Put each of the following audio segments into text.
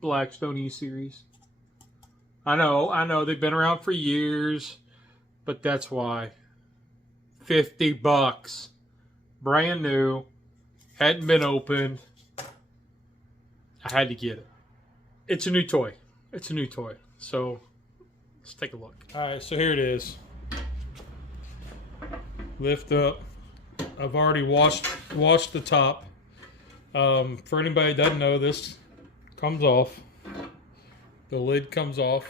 Blackstone E-Series. I know, they've been around for years, but that's why. $50. Brand new. Hadn't been opened. I had to get it. It's a new toy. It's a new toy. So, let's take a look. Alright, so here it is. Lift up. I've already washed the top. For anybody that doesn't know, this comes off. The lid comes off.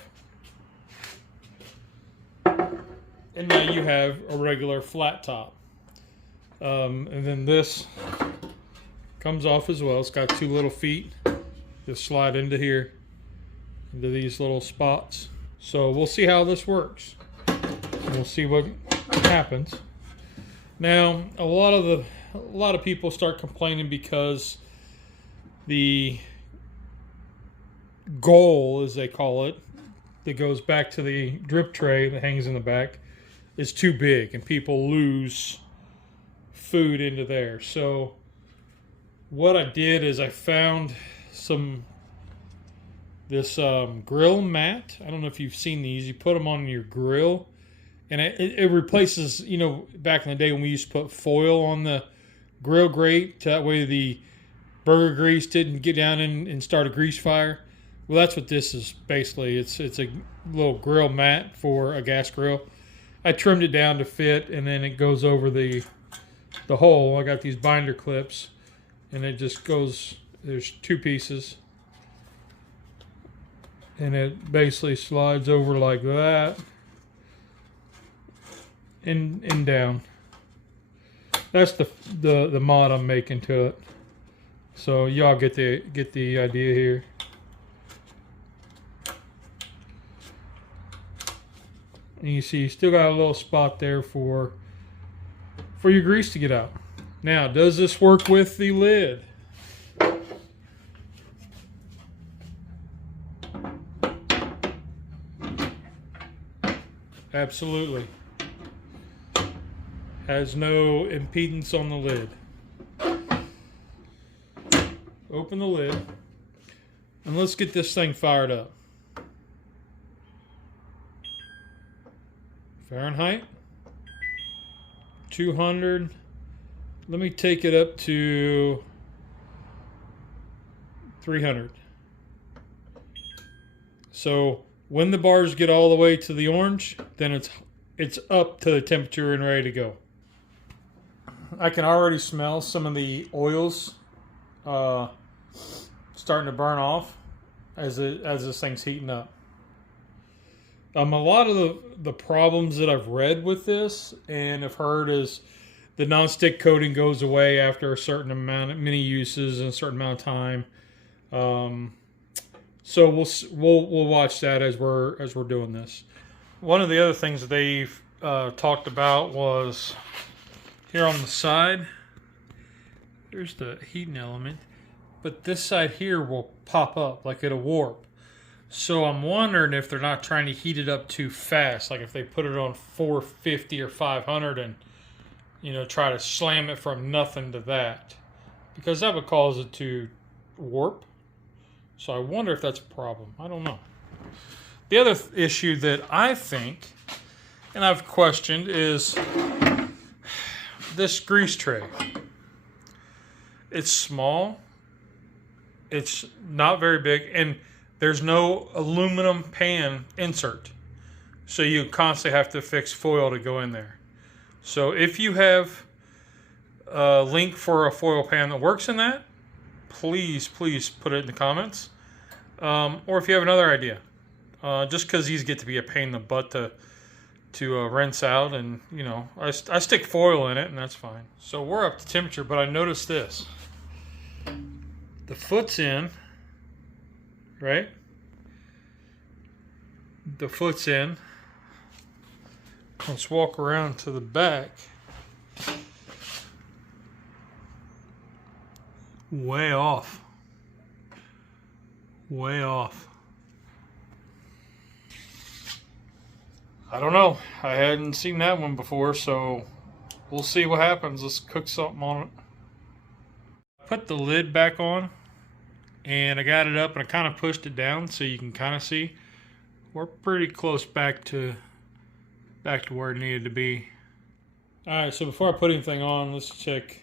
And now you have a regular flat top. And then this comes off as well. It's got two little feet that slide into here, into these little spots. So we'll see how this works. We'll see what happens. Now, a lot of people start complaining because the goal, as they call it, that goes back to the drip tray that hangs in the back, is too big, and people lose food into there. So what I did is I found this grill mat. I don't know if you've seen these. You put them on your grill, and it replaces, you know, back in the day when we used to put foil on the grill grate, that way the burger grease didn't get down and start a grease fire. Well, that's what this is basically. It's a little grill mat for a gas grill. I trimmed it down to fit, and then it goes over the hole. I got these binder clips, and it just goes, there's two pieces, and it basically slides over like that and down. That's the mod I'm making to it. So y'all get the idea here. And you see, you still got a little spot there for your grease to get out. Now, does this work with the lid? Absolutely. Has no impedance on the lid. Open the lid, and let's get this thing fired up. Fahrenheit 200. Let me take it up to 300. So when the bars get all the way to the orange, then it's up to the temperature and ready to go. I can already smell some of the oils starting to burn off as this thing's heating up. A lot of the problems that I've read with this and have heard is the non-stick coating goes away after a certain amount, many uses in a certain amount of time. So we'll watch that as we're doing this. One of the other things that they've talked about was here on the side. Here's the heating element, but this side here will pop up like it'll warp. So I'm wondering if they're not trying to heat it up too fast, like if they put it on 450 or 500 and, you know, try to slam it from nothing to that, because that would cause it to warp. So I wonder if that's a problem. I don't know. The other issue that I think, and I've questioned, is this grease tray. It's small. It's not very big, and there's no aluminum pan insert. So you constantly have to fix foil to go in there. So if you have a link for a foil pan that works in that, please put it in the comments. Or if you have another idea. Just because these get to be a pain in the butt to rinse out, and you know, I stick foil in it and that's fine. So we're up to temperature, but I noticed this. The foot's in, right? The foot's in. Let's walk around to the back. Way off. Way off. I don't know. I hadn't seen that one before, so we'll see what happens. Let's cook something on it. Put the lid back on, and I got it up and I kind of pushed it down so you can kind of see. We're pretty close back to where it needed to be. All right, so before I put anything on, let's take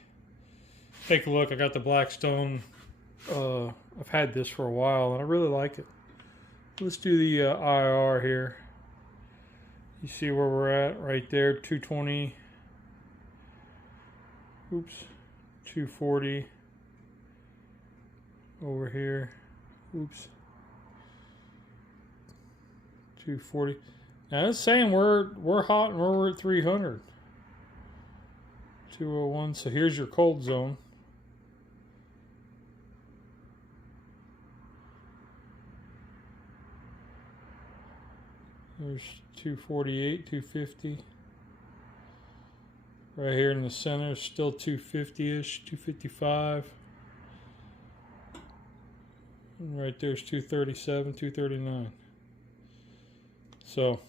a look. I got the Blackstone. I've had this for a while and I really like it. Let's do the IR here. You see where we're at right there, 220. Oops, 240 over here. Oops, 240. Now it's saying we're hot and we're at 300. 201. So here's your cold zone. There's 248, 250. Right here in the center, still 250-ish, 255. And right there's 237, 239. So,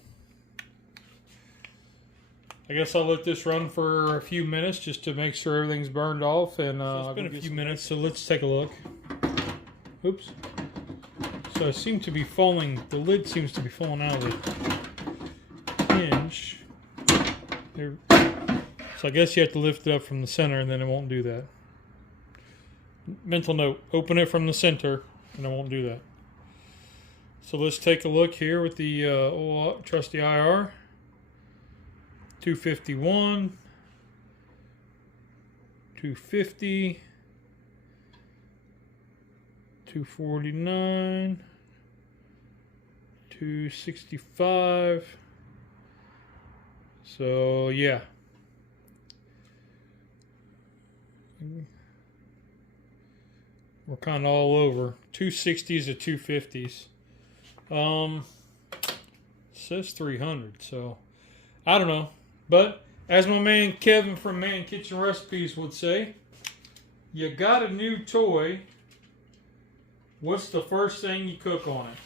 I guess I'll let this run for a few minutes just to make sure everything's burned off. And so it's been a few minutes, so let's take a look. Oops. So it seems to be falling, the lid seems to be falling out of the hinge. There. So I guess you have to lift it up from the center and then it won't do that. Mental note, open it from the center and it won't do that. So let's take a look here with the old trusty IR. 251, 250, 249, 265. So yeah. We're kind of all over. 260s to 250s. Says 300, so I don't know. But as my man Kevin from Man Kitchen Recipes would say, you got a new toy. What's the first thing you cook on it?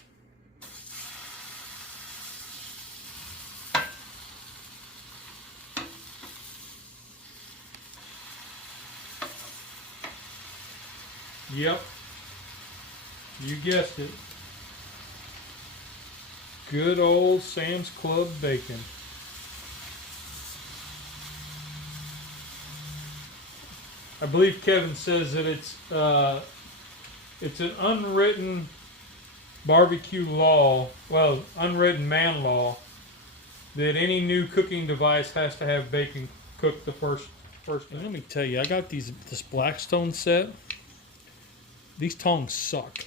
Yep. You guessed it. Good old Sam's Club bacon. I believe Kevin says that it's an unwritten barbecue law, well, unwritten man law, that any new cooking device has to have bacon cooked the first. And let me tell you, I got this Blackstone set. These tongs suck.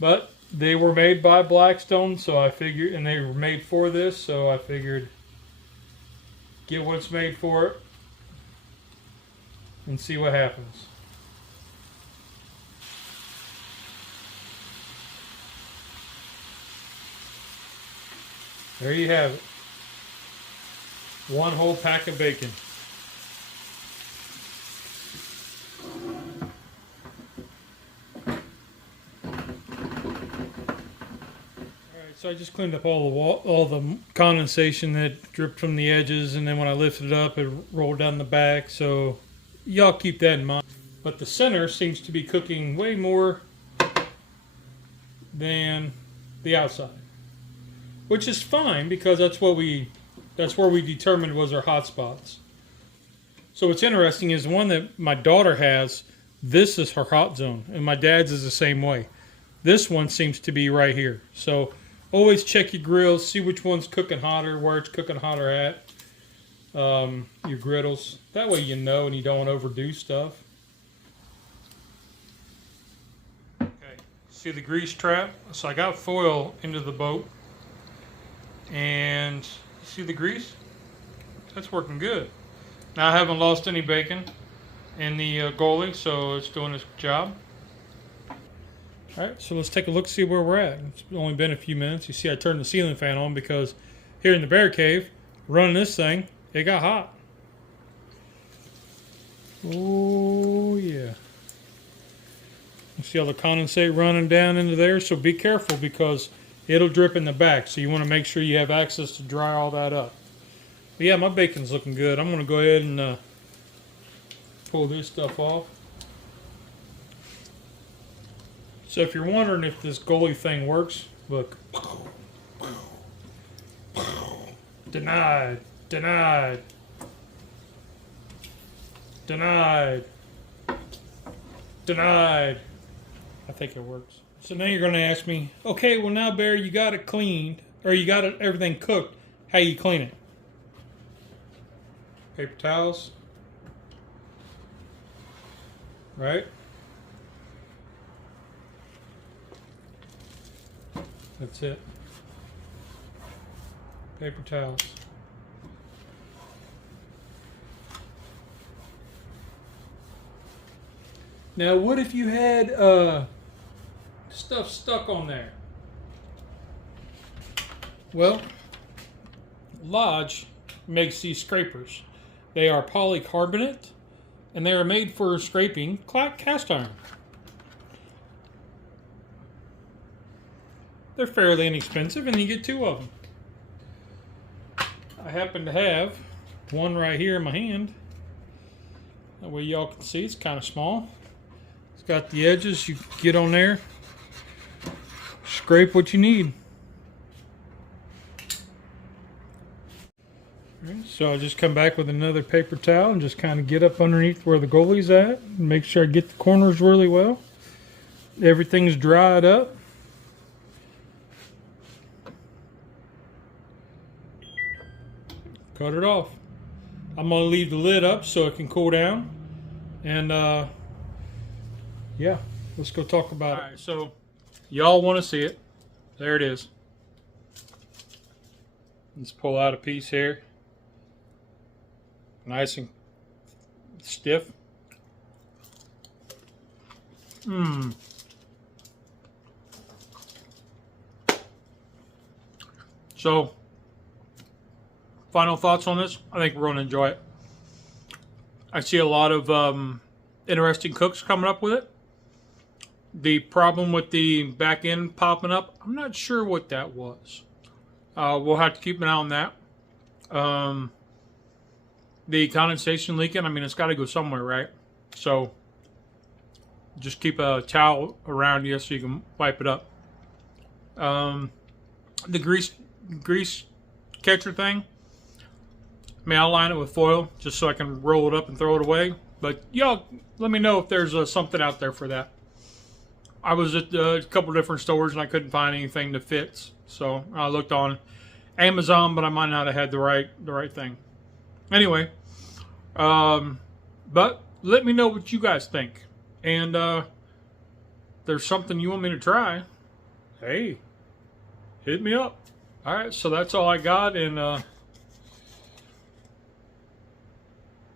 But they were made by Blackstone, so I figured, and they were made for this, so I figured get what's made for it and see what happens. There you have it. One whole pack of bacon. So I just cleaned up all the condensation that dripped from the edges, and then when I lifted it up, it rolled down the back. So y'all keep that in mind. But the center seems to be cooking way more than the outside, which is fine because that's where we determined was our hot spots. So what's interesting is the one that my daughter has. This is her hot zone, and my dad's is the same way. This one seems to be right here. So always check your grills, see which one's cooking hotter, where it's cooking hotter at. Your griddles. That way you know and you don't want to overdo stuff. Okay, see the grease trap? So I got foil into the boat. And see the grease? That's working good. Now I haven't lost any bacon in the goalie, so it's doing its job. Alright, so let's take a look, see where we're at. It's only been a few minutes. You see I turned the ceiling fan on because here in the bear cave, running this thing, it got hot. Oh yeah. You see all the condensate running down into there, so be careful because it'll drip in the back. So you want to make sure you have access to dry all that up. But yeah, my bacon's looking good. I'm going to go ahead and pull this stuff off. So if you're wondering if this goalie thing works, look. Denied. Denied. Denied. Denied. I think it works. So now you're going to ask me, okay, well now, Barry, you got it cleaned, or you got it, everything cooked. How you clean it? Paper towels. Right? That's it. Paper towels. Now, what if you had stuff stuck on there? Well, Lodge makes these scrapers. They are polycarbonate, and they are made for scraping cast iron. They're fairly inexpensive, and you get 2 of them. I happen to have one right here in my hand. That way y'all can see it's kind of small. It's got the edges. You get on there, scrape what you need. So I'll just come back with another paper towel and just kind of get up underneath where the goalie's at and make sure I get the corners really well. Everything's dried up. Cut it off. I'm going to leave the lid up so it can cool down. And yeah, let's go talk about it. All right, so y'all want to see it. There it is. Let's pull out a piece here. Nice and stiff. So, final thoughts on this? I think we're going to enjoy it. I see a lot of interesting cooks coming up with it. The problem with the back end popping up, I'm not sure what that was. We'll have to keep an eye on that. The condensation leaking, I mean, it's got to go somewhere, right? So just keep a towel around you so you can wipe it up. The grease catcher thing, I mean, I'll line it with foil just so I can roll it up and throw it away. But y'all, let me know if there's something out there for that. I was at a couple different stores and I couldn't find anything that fits. So I looked on Amazon, but I might not have had the right thing. Anyway, but let me know what you guys think. And there's something you want me to try, hey, hit me up. All right, so that's all I got. And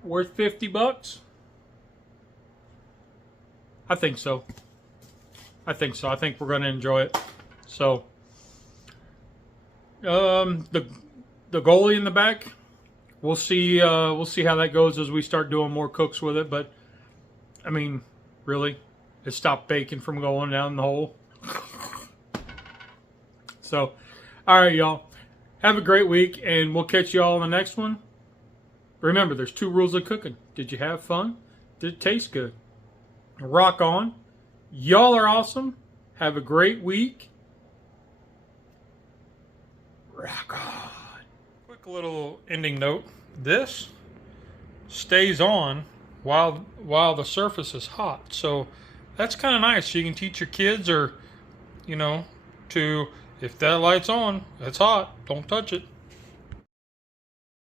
worth $50? I think so. I think we're going to enjoy it. So, the goalie in the back, we'll see how that goes as we start doing more cooks with it. But I mean, really, it stopped bacon from going down the hole. So, all right, y'all, have a great week, and we'll catch y'all on the next one. Remember, there's 2 rules of cooking. Did you have fun? Did it taste good? Rock on. Y'all are awesome. Have a great week. Rock on. Quick little ending note. This stays on while the surface is hot. So that's kind of nice. You can teach your kids, or, you know, to, if that light's on, it's hot, don't touch it.